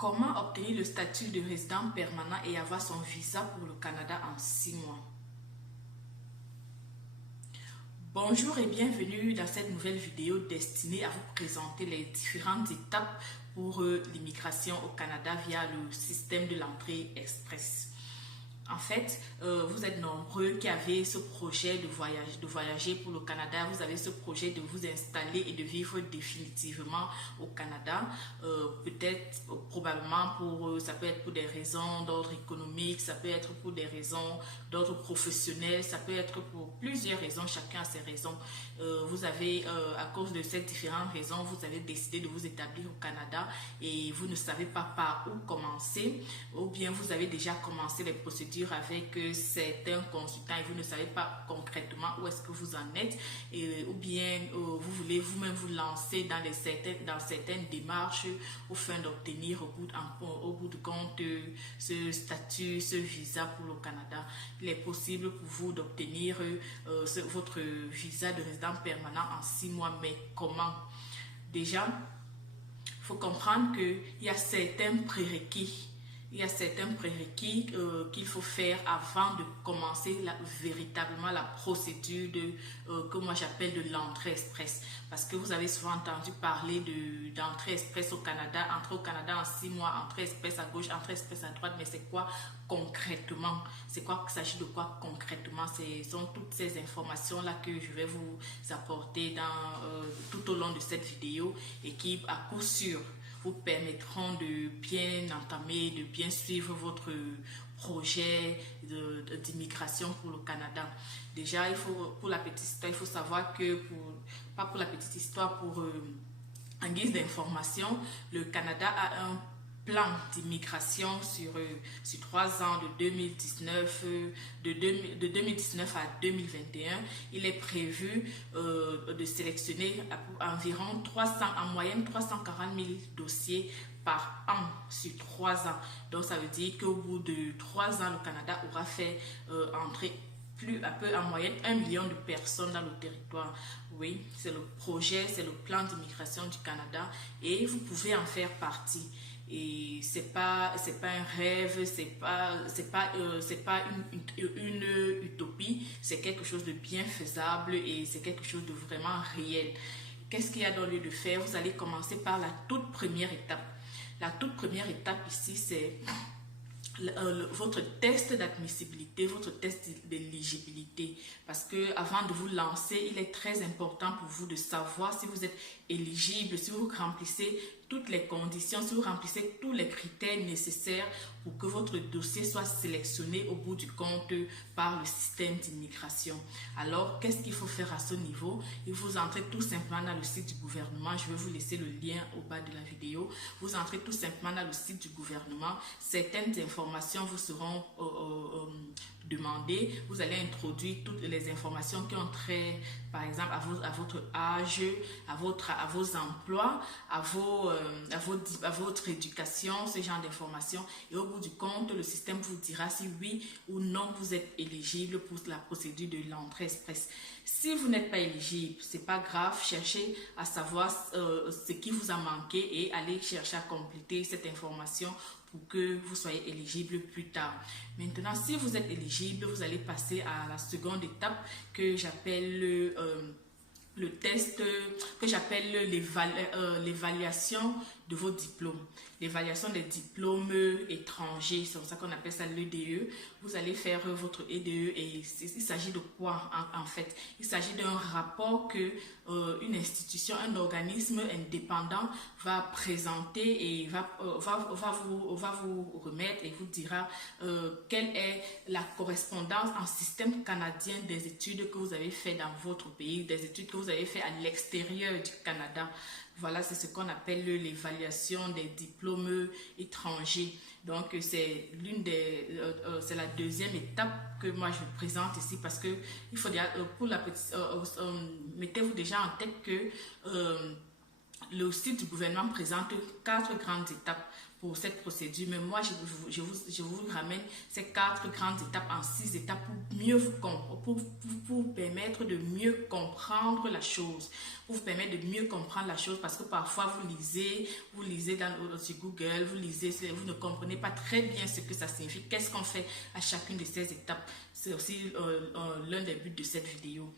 Comment obtenir le statut de résident permanent et avoir son visa pour le Canada en 6 mois? Bonjour et bienvenue dans cette nouvelle vidéo destinée à vous présenter les différentes étapes pour l'immigration au Canada via le système de l'entrée express. En fait, vous êtes nombreux qui avez ce projet de voyager pour le Canada. Vous avez ce projet de vous installer et de vivre définitivement au Canada. Peut-être, probablement, ça peut être pour des raisons d'ordre économique, ça peut être pour des raisons d'ordre professionnel, ça peut être pour plusieurs raisons, chacun a ses raisons. Vous avez, à cause de ces différentes raisons, vous avez décidé de vous établir au Canada et vous ne savez pas par où commencer, ou bien vous avez déjà commencé les procédures avec certains consultants et vous ne savez pas concrètement où est-ce que vous en êtes, ou bien vous voulez vous-même vous lancer dans certaines démarches afin d'obtenir au bout de compte ce statut, ce visa pour le Canada. Il est possible pour vous d'obtenir votre visa de résident permanent en 6 mois, mais comment? Déjà, il faut comprendre qu'il y a certains prérequis. Il y a certains prérequis qu'il faut faire avant de commencer véritablement la procédure que moi j'appelle de l'entrée express. Parce que vous avez souvent entendu parler d'entrée express au Canada, entrer au Canada en 6 mois, entrée express à gauche, entrée express à droite, mais c'est quoi concrètement? Il s'agit de quoi concrètement? Ce sont toutes ces informations-là que je vais vous apporter tout au long de cette vidéo et qui, à coup sûr, vous permettront de bien entamer, de bien suivre votre projet d'immigration pour le Canada. Déjà, pour la petite histoire, il faut savoir que, pas pour la petite histoire, en guise d'information, le Canada a un plan d'immigration sur 3 ans, de 2019 à 2021. Il est prévu de sélectionner environ en moyenne 340 000 dossiers par an sur 3 ans. Donc ça veut dire qu'au bout de 3 ans, le Canada aura fait entrer en moyenne 1 million de personnes dans le territoire. Oui, c'est le projet, c'est le plan d'immigration du Canada et vous pouvez en faire partie. Et c'est pas un rêve, c'est pas une utopie, c'est quelque chose de bien faisable et c'est quelque chose de vraiment réel. Qu'est-ce qu'il y a dans le lieu de faire? Vous allez commencer par la toute première étape. La toute première étape ici, c'est votre test d'admissibilité, votre test d'éligibilité. Parce que avant de vous lancer, il est très important pour vous de savoir si vous êtes éligible, si vous remplissez toutes les conditions, si vous remplissez tous les critères nécessaires pour que votre dossier soit sélectionné au bout du compte par le système d'immigration. Alors, qu'est-ce qu'il faut faire à ce niveau? Il faut entrer tout simplement dans le site du gouvernement. Je vais vous laisser le lien au bas de la vidéo. Vous entrez tout simplement dans le site du gouvernement. Certaines informations vous seront demandées. Vous allez introduire toutes les informations qui ont trait, par exemple, à votre âge, à vos emplois, à votre éducation, ce genre d'informations. Et au bout du compte, le système vous dira si oui ou non vous êtes éligible pour la procédure de l'entrée express. Si vous n'êtes pas éligible, c'est pas grave, cherchez à savoir ce qui vous a manqué et allez chercher à compléter cette information pour que vous soyez éligible plus tard. Maintenant, si vous êtes éligible, vous allez passer à la seconde étape que j'appelle le test, que j'appelle l'évaluation de vos diplômes. L'évaluation des diplômes étrangers, c'est pour ça qu'on appelle ça l'EDE. Vous allez faire votre EDE et il s'agit de quoi en fait? Il s'agit d'un rapport que une institution, un organisme indépendant va présenter et va vous remettre et vous dira quelle est la correspondance en système canadien des études que vous avez fait dans votre pays, des études que vous avez fait à l'extérieur du Canada. Voilà, c'est ce qu'on appelle l'évaluation des diplômes étrangers. Donc, c'est la deuxième étape que moi je vous présente ici parce que il faut dire, mettez-vous déjà en tête que le site du gouvernement présente 4 grandes étapes. pour cette procédure, mais moi je vous ramène ces 4 grandes étapes en 6 étapes pour mieux vous permettre de mieux comprendre la chose, pour vous permettre de mieux comprendre la chose, parce que parfois vous lisez sur Google, vous ne comprenez pas très bien ce que ça signifie, qu'est-ce qu'on fait à chacune de ces étapes. C'est aussi l'un des buts de cette vidéo.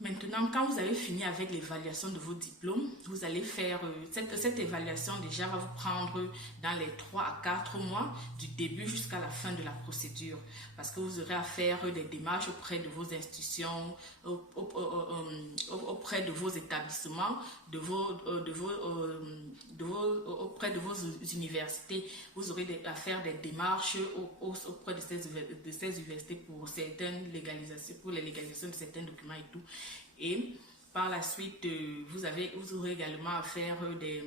Maintenant, quand vous avez fini avec l'évaluation de vos diplômes, vous allez faire cette évaluation déjà va vous prendre dans les 3 à 4 mois du début jusqu'à la fin de la procédure, parce que vous aurez à faire des démarches auprès de vos institutions, auprès de vos établissements, auprès de vos universités. Vous aurez à faire des démarches auprès de ces universités pour certaines légalisations, pour les légalisations de certains documents et tout. Et par la suite, vous aurez également à faire des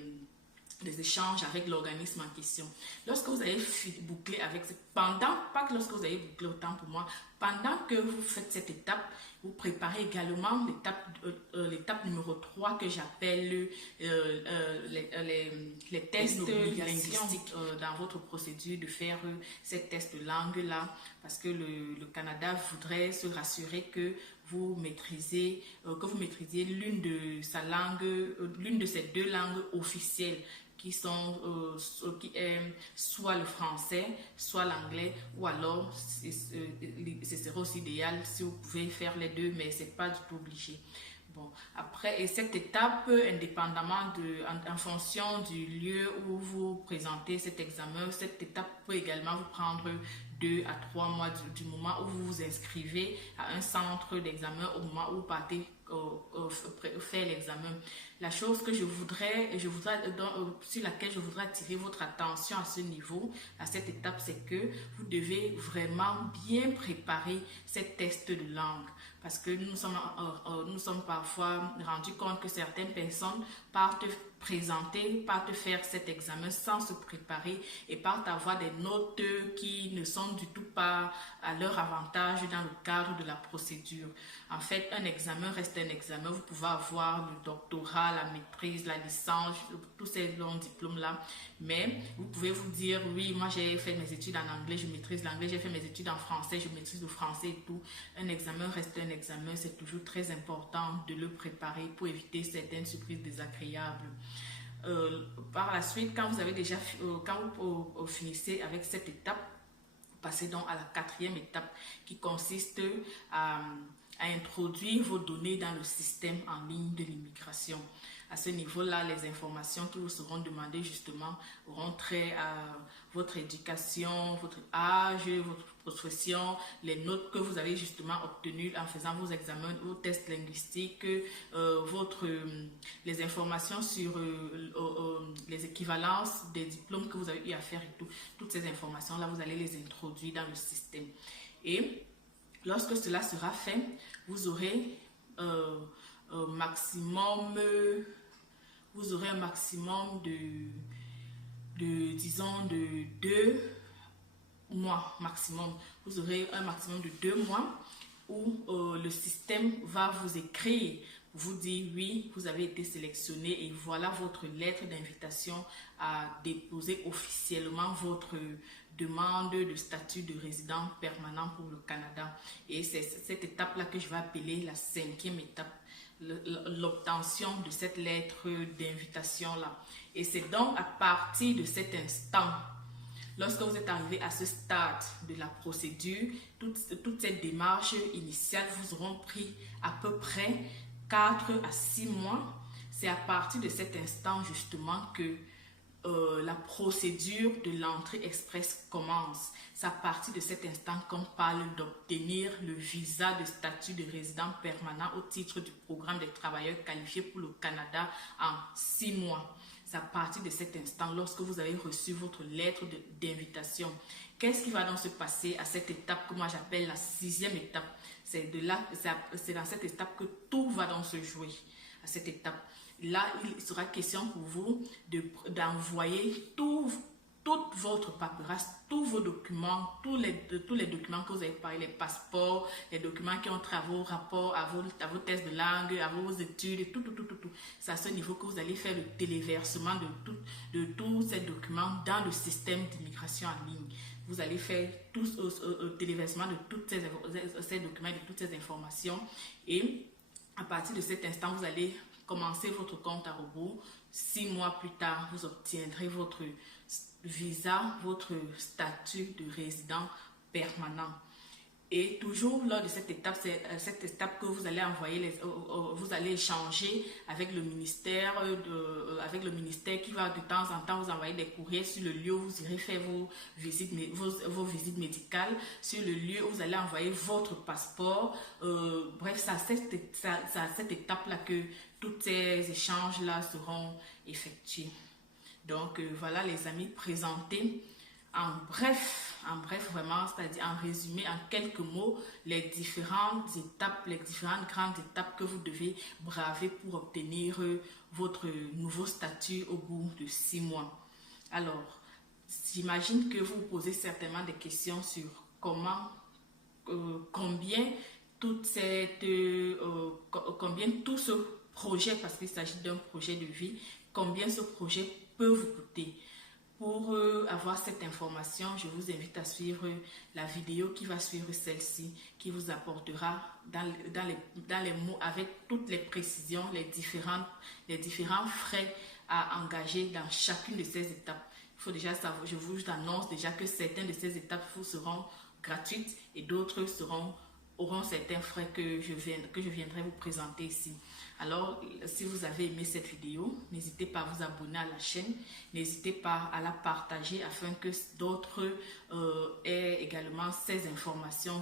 échanges avec l'organisme en question. Lorsque vous avez bouclé avec pas que lorsque vous avez bouclé autant pour moi, pendant que vous faites cette étape, vous préparez également l'étape numéro 3 que j'appelle les tests linguistiques dans votre procédure de faire ces tests de langue-là, parce que le Canada voudrait se rassurer que vous maîtrisez l'une de ces 2 langues officielles qui est soit le français, soit l'anglais, ou alors ce serait aussi idéal si vous pouvez faire les 2, mais c'est pas du tout obligé. Bon, après, et cette étape, indépendamment en fonction du lieu où vous présentez cet examen, cette étape peut également vous prendre 2 à 3 mois du moment où vous vous inscrivez à un centre d'examen, au moment où vous partez faire l'examen. La chose que sur laquelle je voudrais attirer votre attention à ce niveau, à cette étape, c'est que vous devez vraiment bien préparer ces tests de langue, parce que nous sommes parfois rendus compte que certaines personnes partent faire cet examen sans se préparer et partent avoir des notes qui ne sont du tout pas à leur avantage dans le cadre de la procédure. En fait, un examen reste un examen. Vous pouvez avoir le doctorat, la maîtrise, la licence, tous ces longs diplômes-là, mais vous pouvez vous dire, oui, moi j'ai fait mes études en anglais, je maîtrise l'anglais, j'ai fait mes études en français, je maîtrise le français et tout. Un examen reste un examen, c'est toujours très important de le préparer pour éviter certaines surprises désagréables. Par la suite, quand vous finissez avec cette étape, passez donc à la 4e étape qui consiste à introduire vos données dans le système en ligne de l'immigration. À ce niveau-là, les informations qui vous seront demandées justement auront trait à votre éducation, votre âge, votre profession, les notes que vous avez justement obtenues en faisant vos examens, vos tests linguistiques, les informations sur les équivalences des diplômes que vous avez eu à faire et tout. Toutes ces informations-là, vous allez les introduire dans le système. Et lorsque cela sera fait, vous aurez un maximum de 2 mois maximum. Vous aurez un maximum de 2 mois où le système va vous écrire, vous dire oui, vous avez été sélectionné et voilà votre lettre d'invitation à déposer officiellement votre demande de statut de résident permanent pour le Canada. Et c'est cette étape-là que je vais appeler la 5e étape, l'obtention de cette lettre d'invitation-là. Et c'est donc à partir de cet instant, lorsque vous êtes arrivé à ce stade de la procédure, toute cette démarche initiale vous auront pris à peu près 4 à 6 mois. C'est à partir de cet instant justement que la procédure de l'entrée express commence. C'est à partir de cet instant qu'on parle d'obtenir le visa de statut de résident permanent au titre du programme des travailleurs qualifiés pour le Canada en 6 mois. C'est à partir de cet instant, lorsque vous avez reçu votre lettre d'invitation. Qu'est-ce qui va donc se passer à cette étape que moi j'appelle la 6e étape? C'est dans cette étape que tout va donc se jouer. À cette étape, là, il sera question pour vous d'envoyer tous toute votre paperasse, tous vos documents, tous les documents que vous avez parlé, les passeports, les documents qui ont trait à vos rapports, à vos tests de langue, à vos études, tout. C'est à ce niveau que vous allez faire le téléversement de tous ces documents dans le système d'immigration en ligne. Vous allez faire téléversement de tous ces documents, de toutes ces informations. Et à partir de cet instant, vous allez commencer votre compte à rebours. 6 mois plus tard, vous obtiendrez votre visa, votre statut de résident permanent. Et toujours lors de cette étape, c'est cette étape que vous allez envoyer, vous allez échanger avec le ministère, qui va de temps en temps vous envoyer des courriers sur le lieu où vous irez faire vos visites médicales, sur le lieu où vous allez envoyer votre passeport. Bref, c'est à cette étape-là que tous ces échanges-là seront effectués. Donc voilà les amis, présentés en bref vraiment, c'est-à-dire en résumé, en quelques mots, les différentes grandes étapes que vous devez braver pour obtenir votre nouveau statut au bout de 6 mois. Alors, j'imagine que vous vous posez certainement des questions sur combien tout ce projet, parce qu'il s'agit d'un projet de vie, combien ce projet peut vous coûter. Pour avoir cette information, je vous invite à suivre la vidéo qui va suivre celle-ci, qui vous apportera dans les mots, avec toutes les précisions, les différents frais à engager dans chacune de ces étapes. Il faut déjà savoir, je vous annonce déjà que certaines de ces étapes seront gratuites et d'autres auront certains frais que je viendrai vous présenter ici. Alors, si vous avez aimé cette vidéo, n'hésitez pas à vous abonner à la chaîne, n'hésitez pas à la partager afin que d'autres aient également ces informations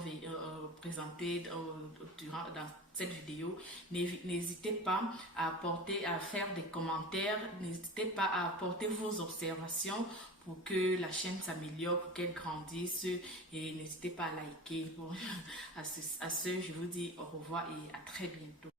présentées dans cette vidéo. N'hésitez pas à faire des commentaires, n'hésitez pas à apporter vos observations pour que la chaîne s'améliore, pour qu'elle grandisse, et n'hésitez pas à liker. Bon, à ce, je vous dis au revoir et à très bientôt.